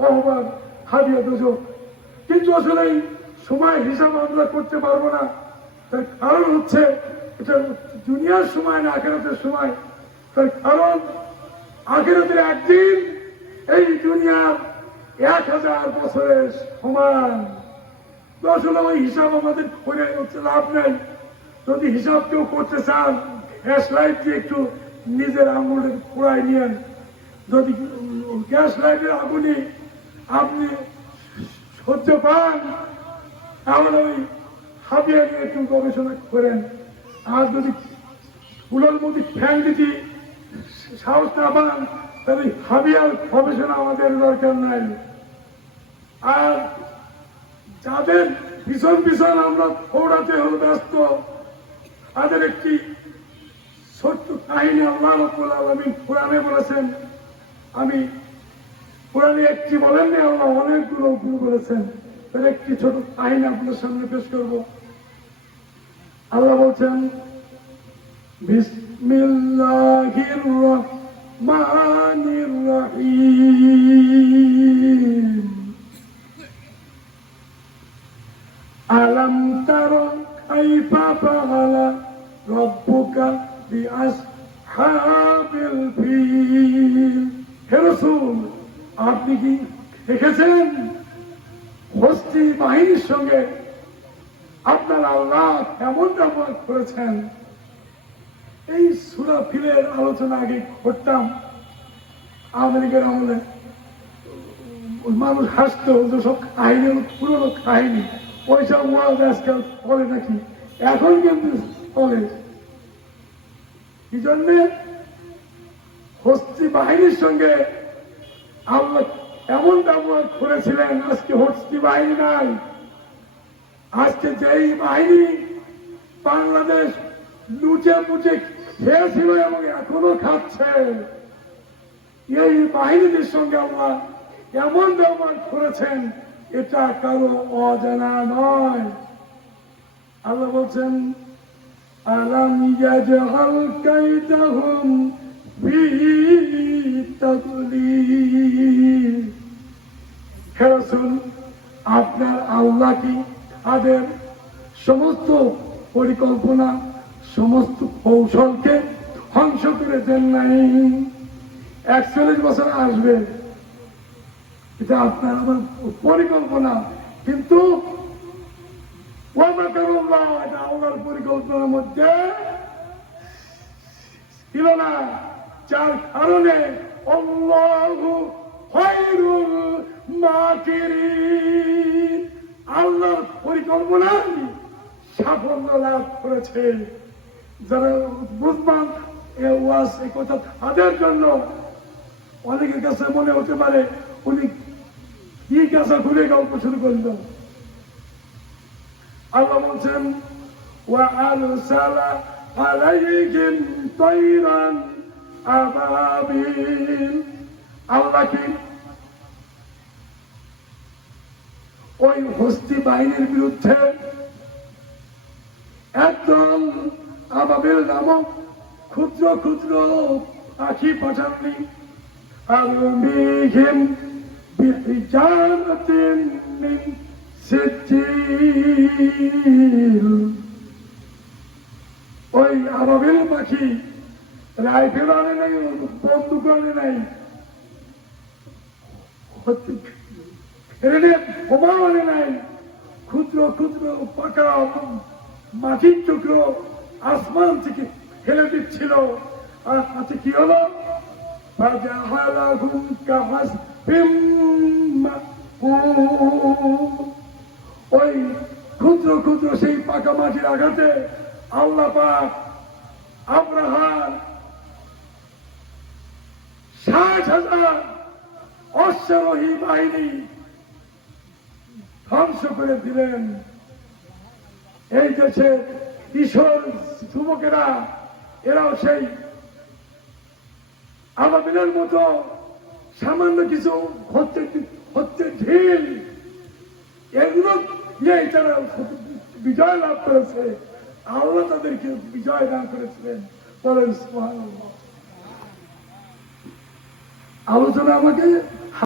আহ্বান হাদিয়া দুজক কিন্তু আসলে এই সময় হিসাব আমরা করতে পারব না। তার কারণ হচ্ছে, এটা দুনিয়ার সময় না, আখেরাতের সময়। তার কারণ, আখেরাতের একদিন এই দুনিয়ার এক হাজার বছরের সমান। তো আসলে ওই হিসাব আমাদের করে হচ্ছে লাভ নেই। যদি হিসাব কেউ করতে চান, গ্যাস লাইট দিয়ে একটু নিজের আঙুলে পোড়ায় নিয়েন। যদি গ্যাস লাইটের আগুনে আপনি সহ্য পান। তাহলে ওই হাবিয়া নিয়ে একটু গবেষণা করেন। আর যদি ফুলের মধ্যে ফ্যান দিতে সাহস না পান, তাহলে হাবিয়ার গবেষণা আমাদের দরকার নাই। আর যাদের ভীষণ ভীষণ আমরা দৌড়াতে হলো ব্যস্ত, তাদের একটি সত্য কাহিনী আল্লাহ রব্বুল আলমী কোরআনে বলেছেন। আমি কোরআনে একটি বলেন না, আল্লাহ অনেকগুলো উপরে বলেছেন। তার একটি ছোট আইন আপনার সামনে পেশ করব। আল্লাহ বলছেন, বিসমিল্লাহির রহমানির রহিম। আলম তার কাইফা রব্বুকা বিআসহাবিল ফিল। হে রাসূল আপনি কি দেখেছেন হস্তি বাহিনীর সঙ্গে আপনার আল্লাহ কেমন ব্যবহার করেছেন? এই সুরা ফিলের আলোচনা আগে করতাম। আমেরিকার আমলে মানুষ হাসতো যে সব কাহিনী, পুরোনো কাহিনী। পয়সা ওয়াজ আজকাল করে নাকি? এখন কিন্তু চলে। কি জন্যে? হস্তি বাহিনীর সঙ্গে আল্লাহ এমন ব্যবহার করেছিলেন, আজকে হস্তি বাহিনী নাই। আজকে যেই বাহিনী বাংলাদেশ লুচে মুচে খেয়েছিল এবং এখনও খাচ্ছে, এই বাহিনীদের সঙ্গে আমরা এমন ব্যবহার করেছেন, এটা কারও অজানা নয়। আল্লাহ বলছেন, আলাম ইয়াজহাল কাইদাহুম আপনার আল্লাহ কি তাদের সমস্ত পরিকল্পনা, সমস্ত কৌশলকে ধ্বংস করে দেন নাই? একচল্লিশ বছর আসবে। এটা আপনার আমার পরিকল্পনা, কিন্তু আল্লাহর পরিকল্পনার মধ্যে ছিল না। যার কারণে আল্লাহর পরিকল্পনায় সাফল্য লাভ করেছে। যারা বুঝবান তাদের জন্য অনেকের কাছে মনে হতে পারে উনি কি কাছে ঘুরে গল্প শুরু করল। আল্লাহ বলছেন, ওয়া আল সালা আলাইহিম তাইরান আবাবিল আল্লাহ কি? ওই হস্তি বাহিনীর বিরুদ্ধে একদম আবাবিল নামক ক্ষুদ্র ক্ষুদ্র পাখি পাঠাননি। আর বিহীন ওই আবাবিল পাখি রাইফেল আনে নাই। বন্দুক আনে নাই আনে নাই। ক্ষুদ্র ক্ষুদ্র, পাকা মাটির টুকরো আসমান থেকে ফেলে দিচ্ছিল। আর আছে কি হলো? ওই ক্ষুদ্র ক্ষুদ্র সেই পাকা মাটির আঘাতে আল্লাহ আব্রাহার ষাট হাজার অশ্বারোহী বাহিনী ধ্বংস করে দিলেন। এই দেশে কিশোর যুবকেরা, এরাও সেই আবাবিনের মতো সামান্য কিছু হচ্ছে হচ্ছে ঢিল। এগুলো নিয়েই তারা বিজয় লাভ করেছে। আল্লাহ তাদেরকে বিজয় দান করেছিলেন। বলেন। আলোচনা আমাকে